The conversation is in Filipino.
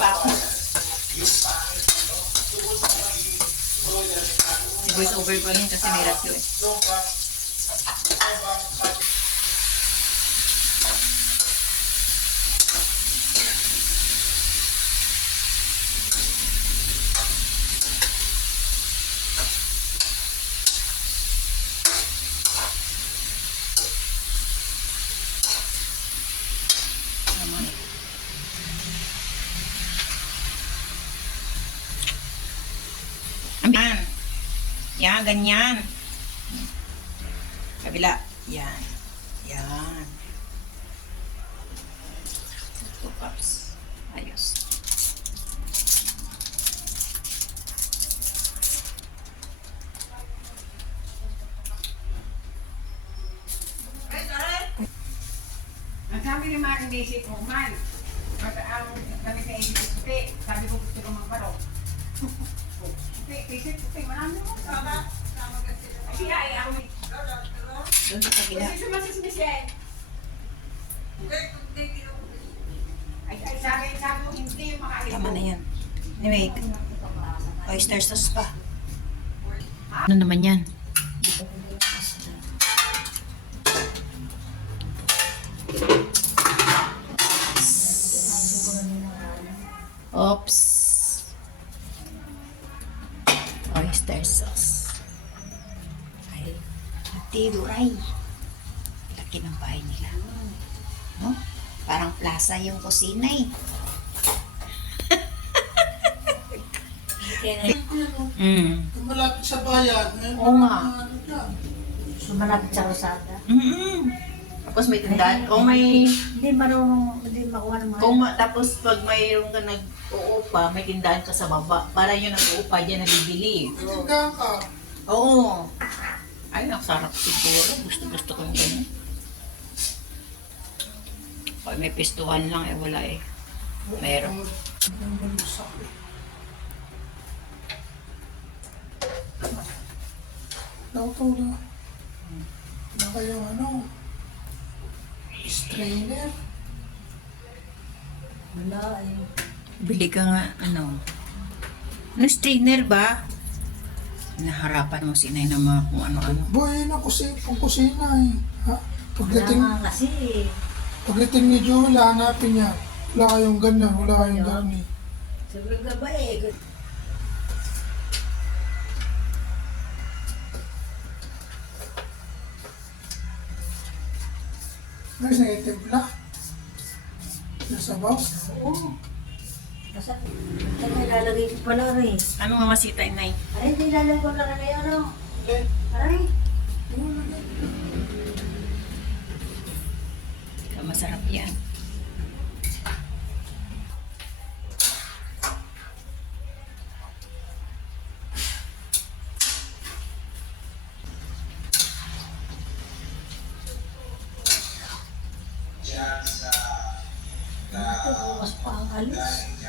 pa ako. I-voice over ko yun kasi may ratio eh. Yan. Yan, ganyan. Kabila. Yan. Yan. 2 cups. Ayos. Ang sabi ni Maring Daisy Forman, ang kami sa edit sabi ko gusto ko magparo. Puti, marami mo. Sama kasi. Siya ay ako may... Doon sa kabila. Kasi sumasis Michelle. Ay, sabi ko hindi yung makakita. Tama na yan. Anyway, oyster sauce pa. Ano naman yan? Oops. Oyster sauce. Ay, tiburay. Laki ng bahay nila. No? Parang plaza yung kusina eh. Malapit sa bayan. Oo nga. Malapit sa Rosada. Tapos may tindahan. Kung may... Hindi marunong, hindi makuha ng mga... Tapos pag mayroon ka nag-uupa, may tindahan ka sa baba. Para yung nag-uupa dyan nabibili. Tindahan ka. Oo. Ay, ang sarap siguro. Gusto ko yung ganyan. Pag may pistuhan lang, eh wala eh. Meron. Nauto na. Na kayong ano? Strainer. Wala eh. Bili ka nga, ano. Ano, strainer ba? Naharapan mo sinay na mga kung ano-ano. Boy, yun ang kusina eh. Ha? Wala nga kasi eh. Pagdating ni Jula, hanapin niya. Wala kayong ganyan, wala kayong gani. Sobrang gaba eh. Guys, nagitimpla. Nasa box. Oo. Basta, saan ilalagay ko pala rin? Ano mamasita, inay? Ay, hindi ilalagay ko lang na yun, ano? Okay. Aray. Masarap yan. Ito, bukas pa ang alis.